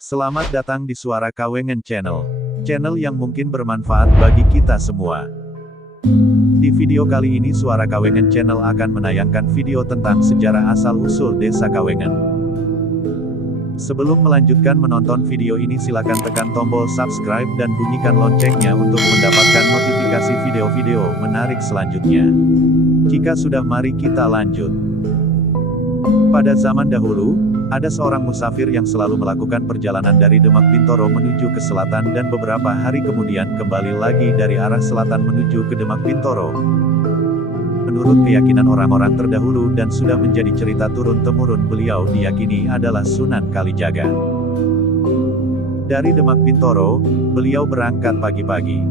Selamat datang di Suara Kawengen Channel. Channel yang mungkin bermanfaat bagi kita semua. Di video kali ini Suara Kawengen Channel akan menayangkan video tentang sejarah asal-usul Desa Kawengen. Sebelum melanjutkan menonton video ini silakan tekan tombol subscribe dan bunyikan loncengnya untuk mendapatkan notifikasi video-video menarik selanjutnya. Jika sudah, mari kita lanjut. Pada zaman dahulu, ada seorang musafir yang selalu melakukan perjalanan dari Demak Bintoro menuju ke selatan dan beberapa hari kemudian kembali lagi dari arah selatan menuju ke Demak Bintoro. Menurut keyakinan orang-orang terdahulu dan sudah menjadi cerita turun-temurun, beliau diyakini adalah Sunan Kalijaga. Dari Demak Bintoro, beliau berangkat pagi-pagi.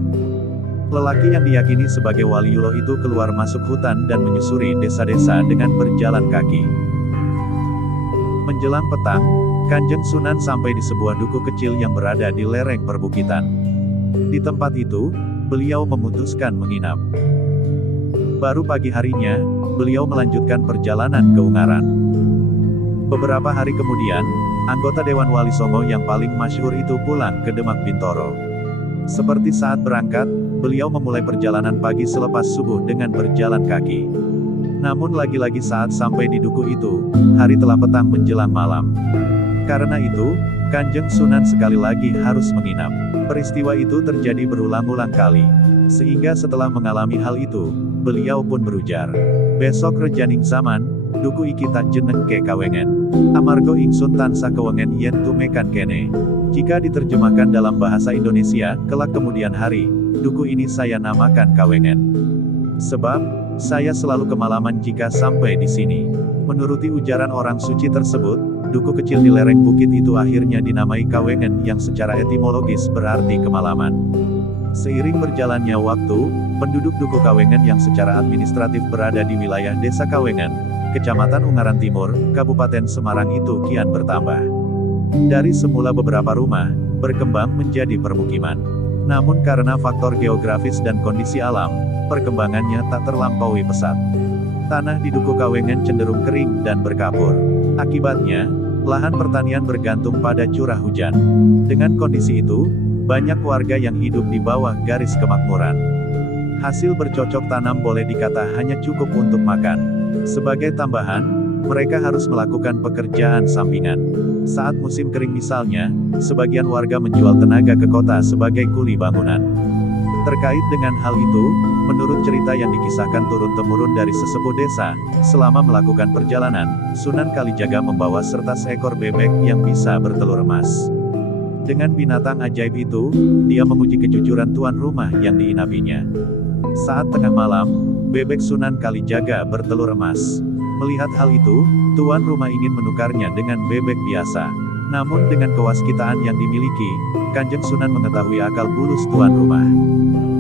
Lelaki yang diyakini sebagai Waliullah itu keluar masuk hutan dan menyusuri desa-desa dengan berjalan kaki. Menjelang petang, Kanjeng Sunan sampai di sebuah duku kecil yang berada di lereng perbukitan. Di tempat itu, beliau memutuskan menginap. Baru pagi harinya, beliau melanjutkan perjalanan ke Ungaran. Beberapa hari kemudian, anggota Dewan Wali Songo yang paling masyhur itu pulang ke Demak Bintoro. Seperti saat berangkat, beliau memulai perjalanan pagi selepas subuh dengan berjalan kaki. Namun lagi-lagi saat sampai di duku itu, hari telah petang menjelang malam. Karena itu, Kanjeng Sunan sekali lagi harus menginap. Peristiwa itu terjadi berulang-ulang kali. Sehingga setelah mengalami hal itu, beliau pun berujar, "Besok rejaning zaman, duku iki tak jeneng ke Kawengen. Amargo ingsun tansah kewengen yen tumekan kene." Jika diterjemahkan dalam bahasa Indonesia, kelak kemudian hari, duku ini saya namakan Kawengen. Sebab, saya selalu kemalaman jika sampai di sini. Menuruti ujaran orang suci tersebut, duku kecil di lereng bukit itu akhirnya dinamai Kawengen yang secara etimologis berarti kemalaman. Seiring berjalannya waktu, penduduk duku Kawengen yang secara administratif berada di wilayah Desa Kawengen, Kecamatan Ungaran Timur, Kabupaten Semarang itu kian bertambah. Dari semula beberapa rumah, berkembang menjadi permukiman. Namun karena faktor geografis dan kondisi alam, perkembangannya tak terlampaui pesat. Tanah di duku Kawengen cenderung kering dan berkapur. Akibatnya, lahan pertanian bergantung pada curah hujan. Dengan kondisi itu, banyak warga yang hidup di bawah garis kemakmuran. Hasil bercocok tanam boleh dikata hanya cukup untuk makan. Sebagai tambahan, mereka harus melakukan pekerjaan sampingan. Saat musim kering misalnya, sebagian warga menjual tenaga ke kota sebagai kuli bangunan. Terkait dengan hal itu, menurut cerita yang dikisahkan turun-temurun dari sesepuh desa, selama melakukan perjalanan, Sunan Kalijaga membawa serta seekor bebek yang bisa bertelur emas. Dengan binatang ajaib itu, dia memuji kejujuran tuan rumah yang diinapinya. Saat tengah malam, bebek Sunan Kalijaga bertelur emas. Melihat hal itu, tuan rumah ingin menukarnya dengan bebek biasa. Namun dengan kewaskitaan yang dimiliki, Kanjeng Sunan mengetahui akal bulus tuan rumah.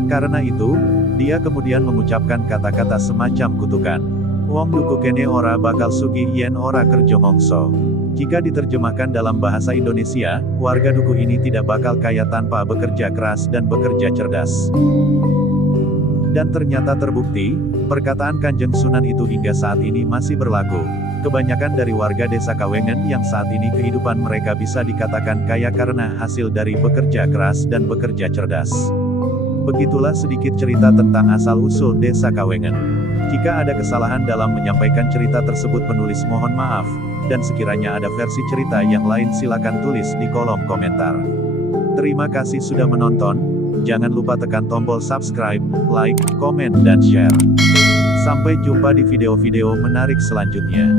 Karena itu, dia kemudian mengucapkan kata-kata semacam kutukan. "Wong duku kene ora bakal sugih yen ora kerja mongso." Jika diterjemahkan dalam bahasa Indonesia, warga duku ini tidak bakal kaya tanpa bekerja keras dan bekerja cerdas. Dan ternyata terbukti, perkataan Kanjeng Sunan itu hingga saat ini masih berlaku. Kebanyakan dari warga Desa Kawengen yang saat ini kehidupan mereka bisa dikatakan kaya karena hasil dari bekerja keras dan bekerja cerdas. Begitulah sedikit cerita tentang asal-usul Desa Kawengen. Jika ada kesalahan dalam menyampaikan cerita tersebut penulis mohon maaf, dan sekiranya ada versi cerita yang lain silakan tulis di kolom komentar. Terima kasih sudah menonton, jangan lupa tekan tombol subscribe, like, komen dan share. Sampai jumpa di video-video menarik selanjutnya.